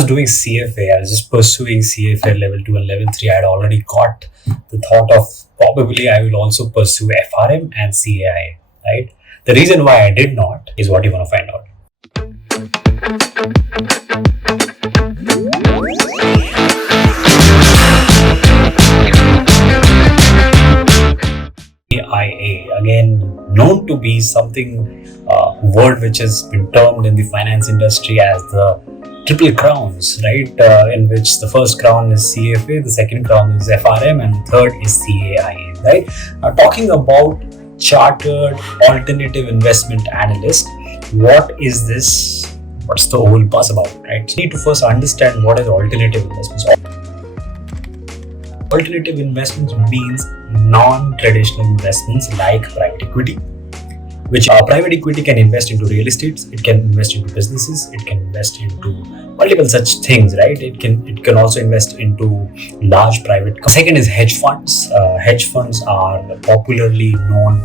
was doing CFA, I was just pursuing CFA level 2 and level 3. I had already got the thought of probably I will also pursue FRM and CAIA, right? The reason why I did not is what you want to find out. CAIA, again known to be something word which has been termed in the finance industry as the triple crowns, right? In which the first crown is CFA, the second crown is FRM, and the third is CAIA, right? Now, talking about Chartered Alternative Investment Analyst, what is this? What's the whole buzz about, right? So you need to first understand what is alternative investments. Alternative investments means non-traditional investments like private equity, which private equity can invest into real estate, it can invest into businesses, it can invest into multiple such things, right? It can also invest into large private companies. Second is hedge funds. Hedge funds are popularly known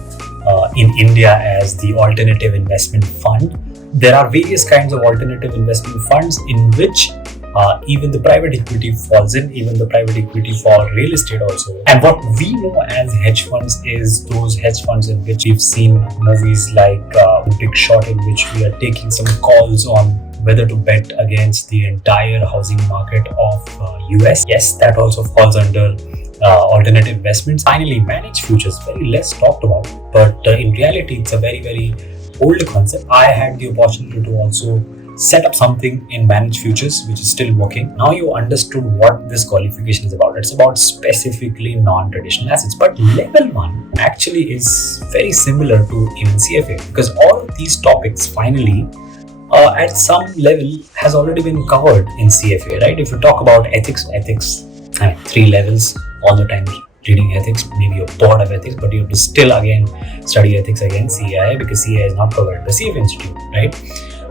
in India as the alternative investment fund. There are various kinds of alternative investment funds in which even the private equity falls in, even the private equity for real estate also. And what we know as hedge funds is those hedge funds in which we've seen movies like Big Short, in which we are taking some calls on whether to bet against the entire housing market of US. Yes, that also falls under alternative investments. Finally, managed futures, very less talked about, but in reality it's a very, very old concept. I had the opportunity to also set up something in managed futures which is still working. Now you understood what this qualification is about. It's about specifically non-traditional assets, but level 1 actually is very similar to even CFA, because all of these topics finally at some level has already been covered in CFA, right? If you talk about ethics, I mean 3 levels all the time. Reading ethics, maybe you're bored of ethics, but you have to still again study ethics again, CAIA, because CAIA is not covered in the CFA Institute, right?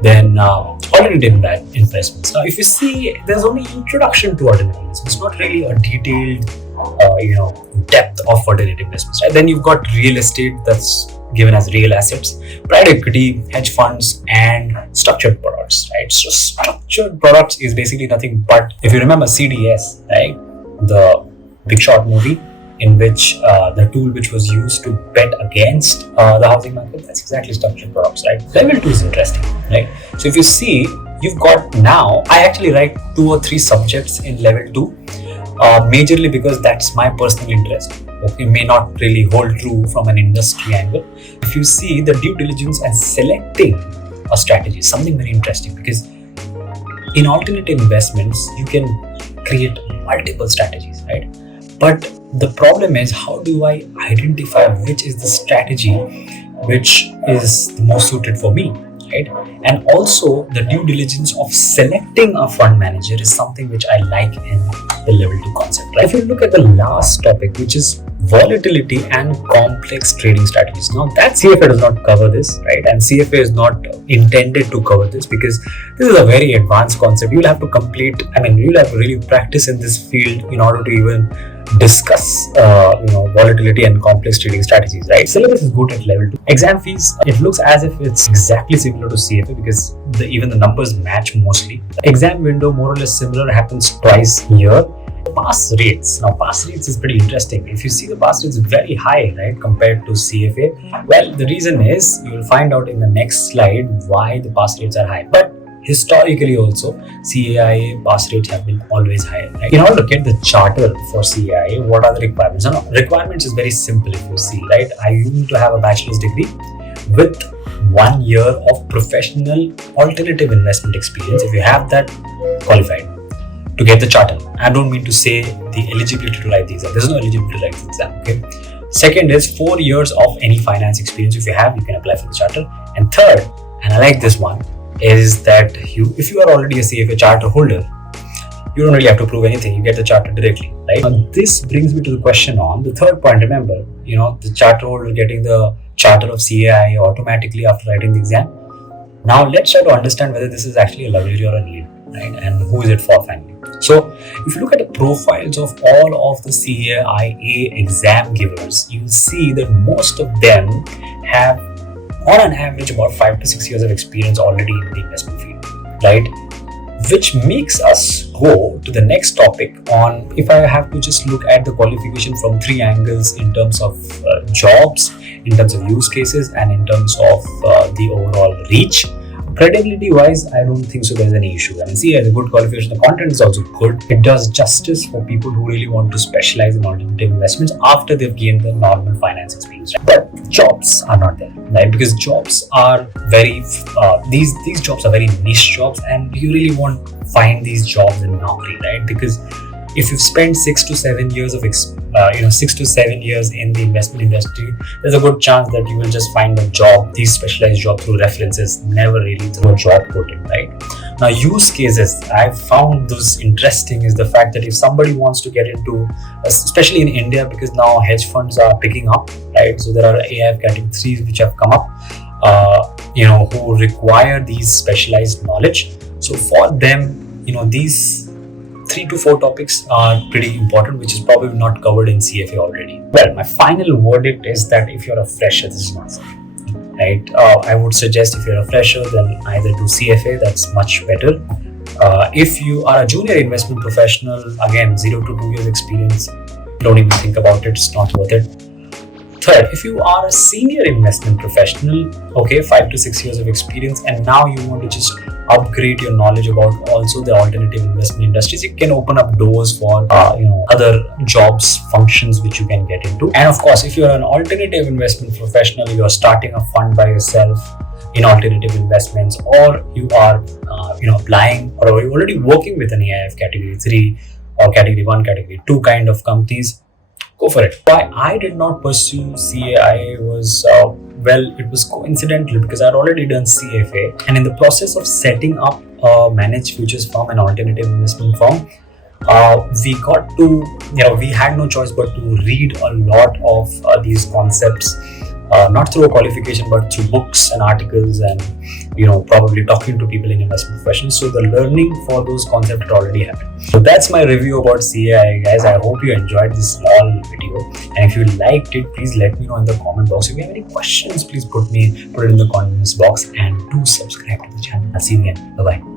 Then alternative investments. Now, if you see, there's only introduction to alternative investments, not really a detailed, depth of alternative investments. Right? Then you've got real estate, that's given as real assets, private equity, hedge funds, and structured products. Right? So structured products is basically nothing but, if you remember CDS, right, the Big Short movie, in which the tool which was used to bet against the housing market, that's exactly structured products, right? Level 2 is interesting, right? So if you see, you've got now, I actually write 2 or 3 subjects in level 2, majorly because that's my personal interest. Okay, may not really hold true from an industry angle. If you see, the due diligence and selecting a strategy is something very interesting, because in alternative investments, you can create multiple strategies, right? But the problem is, how do I identify which is the strategy which is the most suited for me, right? And also the due diligence of selecting a fund manager is something which I like in the level 2 concept, right? If you look at the last topic, which is volatility and complex trading strategies. Now that CFA does not cover this, right? And CFA is not intended to cover this, because this is a very advanced concept. You'll have to you'll have to really practice in this field in order to even discuss volatility and complex trading strategies, right? Syllabus is good at level 2. Exam fees, it looks as if it's exactly similar to CFA, because even the numbers match mostly. Exam window more or less similar, happens twice a year. Pass rates. Now pass rates is pretty interesting. If you see, the pass rates is very high, right, compared to CFA. Well, the reason is, you will find out in the next slide why the pass rates are high. But historically also, CAIA pass rates have been always higher, right? In order to get the charter for CAIA, what are the requirements? Now, requirements is very simple. If you see, right, you need to have a bachelor's degree with 1 year of professional alternative investment experience. If you have that, qualified to get the charter. I don't mean to say the eligibility to write the exam. There's no eligibility to write the exam, okay? Second is 4 years of any finance experience. If you have, you can apply for the charter. And third, and I like this one, is that if you are already a CFA charter holder, you don't really have to prove anything. You get the charter directly, right? Now, this brings me to the question on the third point. Remember, the charter holder getting the charter of CAIA automatically after writing the exam. Now, let's try to understand whether this is actually a luxury or a need, right? And who is it for finally? So, if you look at the profiles of all of the CAIA exam givers, you will see that most of them have, on an average, about 5 to 6 years of experience already in the investment field, right? which makes us go to the next topic on, if I have to just look at the qualification from three angles in terms of jobs, in terms of use cases, and in terms of the overall reach. Credibility wise, I don't think so there's any issue. I mean, see, as a good qualification, the content is also good. It does justice for people who really want to specialize in alternative investments after they've gained the normal finance experience. Right? But jobs are not there, right? Because jobs are very, these jobs are very niche jobs, and you really won't find these jobs in Naukri, right? Because if you've spent 6 to 7 years of 6 to 7 years in the investment industry, there's a good chance that you will just find a job, these specialized job, through references, never really through a job portal, right? Now, use cases, I've found those interesting is the fact that if somebody wants to get into, especially in India, because now hedge funds are picking up, right? So there are AIF category 3s which have come up, who require these specialized knowledge. So for them, these 3 to 4 topics are pretty important, which is probably not covered in CFA already. Well, my final verdict is that if you're a fresher, this is not something, right? I would suggest if you're a fresher, then either do CFA, that's much better. If you are a junior investment professional, again, 0 to 2 years experience, don't even think about it, it's not worth it. Third, if you are a senior investment professional, 5 to 6 years of experience, and now you want to just upgrade your knowledge about also the alternative investment industries, it can open up doors for other jobs, functions which you can get into. And of course, if you're an alternative investment professional, you're starting a fund by yourself in alternative investments, or you are applying, or you're already working with an AIF category 3 or category 1, category 2 kind of companies, go for it. Why I did not pursue CAIA was, it was coincidental because I had already done CFA, and in the process of setting up a managed futures firm, an alternative investment firm, we had no choice but to read a lot of these concepts, not through a qualification, but through books and articles, and probably talking to people in investment professions. So the learning for those concepts already happened. So that's my review about CAIA, guys. I hope you enjoyed this small video, and if you liked it, please let me know in the comment box. If you have any questions, please put it in the comments box, and do subscribe to the channel. I'll see you again. Bye bye.